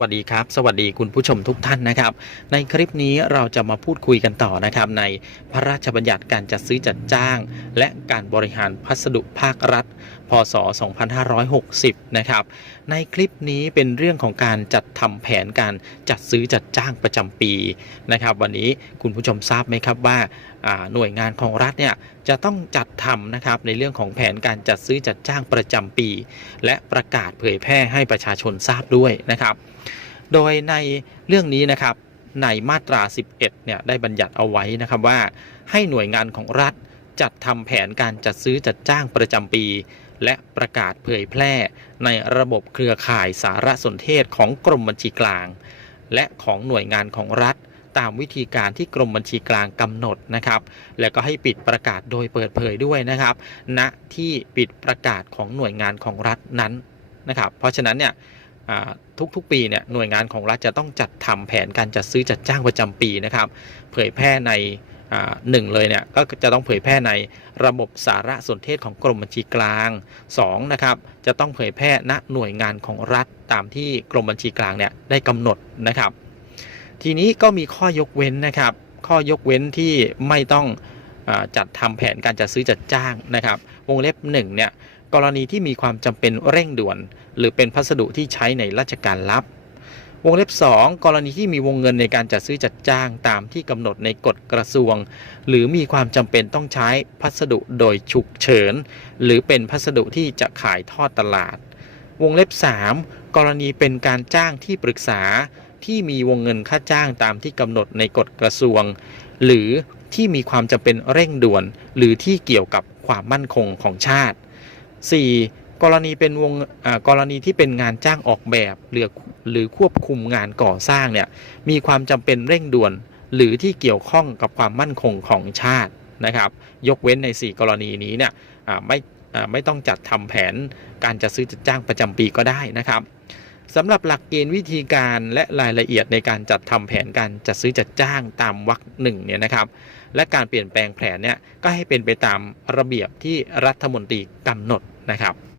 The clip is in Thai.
สวัสดีครับ สวัสดีคุณผู้ชมทุกท่านนะครับ ในคลิปนี้เราจะมาพูดคุยกันต่อนะครับ ในพระราชบัญญัติการจัดซื้อจัดจ้าง และการบริหารพัสดุภาครัฐ พศ 2560 นะครับ ในคลิปนี้เป็นเรื่องของการจัดทำแผนการจัดซื้อจัดจ้างประจำปีนะครับ วันนี้คุณผู้ชมทราบไหมครับว่าอ่าหน่วยงานของรัฐเนี่ยจะต้องจัดทำนะครับในเรื่องของแผนการจัดซื้อจัดจ้างประจำปี และประกาศเผยแพร่ให้ประชาชนทราบด้วยนะครับ โดยในเรื่องนี้นะครับในมาตรา 11 เนี่ยได้บัญญัติเอาไว้นะครับว่า ให้หน่วยงานของรัฐจัดทำแผนการจัดซื้อจัดจ้างประจำปี และประกาศเผยแพร่ในระบบเครือข่ายสารสนเทศของกรมบัญชีกลาง และของหน่วยงานของรัฐตามวิธีการที่กรมบัญชีกลางกำหนดนะครับ แล้วก็ให้ปิดประกาศโดยเปิดเผยด้วยนะครับณที่ปิดประกาศของหน่วยงานของรัฐนั้นนะครับ เพราะฉะนั้นเนี่ย ทุกๆ ปีเนี่ยหน่วยงานของรัฐจะต้องจัดทำแผนการจัดซื้อจัดจ้างประจำปีนะครับ เผยแพร่ในหนึ่งเลยเนี่ยก็จะต้องเผยแพร่ในระบบสารสนเทศของกรมบัญชีกลาง2นะครับจะต้องเผยแพร่ณหน่วยงานของรัฐตามที่กรมบัญชีกลางเนี่ยได้กำหนดนะครับ ทีนี้ก็มีข้อยกเว้นนะครับ ข้อยกเว้นที่ไม่ต้องอจัดทำแผนการจัดซื้อจัดจ้างนะครับ วงเล็บ1เนี่ย กรณีที่มีความจำเป็นเร่งด่วน หรือเป็นพัสดุที่ใช้ในราชการลับ วงเล็บ 2 กรณีที่มีวงเงินในการจัดซื้อจัดจ้างตามที่กำหนดในกฎกระทรวง หรือมีความจำเป็นต้องใช้พัสดุโดยฉุกเฉิน หรือเป็นพัสดุที่จะขายทอดตลาด วงเล็บ 3 กรณีเป็นการจ้างที่ปรึกษาที่มีวงเงินค่าจ้างตามที่กำหนดในกฎกระทรวง หรือที่มีความจำเป็นเร่งด่วน หรือที่เกี่ยวกับความมั่นคงของชาติ 4. กรณีเป็นวงกรณีที่เป็นงานจ้างออกแบบหรือหรือควบคุมงานก่อสร้างเนี่ยมีความจำเป็นเร่งด่วน หรือที่เกี่ยวข้องกับความมั่นคงของชาตินะครับ ยกเว้นใน 4 กรณีนี้เนี่ยไม่ไม่ต้องจัดทำแผนการจัดซื้อจัดจ้างประจำปีก็ได้นะครับ สำหรับหลักเกณฑ์วิธีการและรายละเอียดในการจัดทำแผนการจัดซื้อจัดจ้างตามวรรคหนึ่งเนี่ยนะครับ และการเปลี่ยนแปลงแผนเนี่ยก็ให้เป็นไปตามระเบียบที่รัฐมนตรีกำหนดนะครับ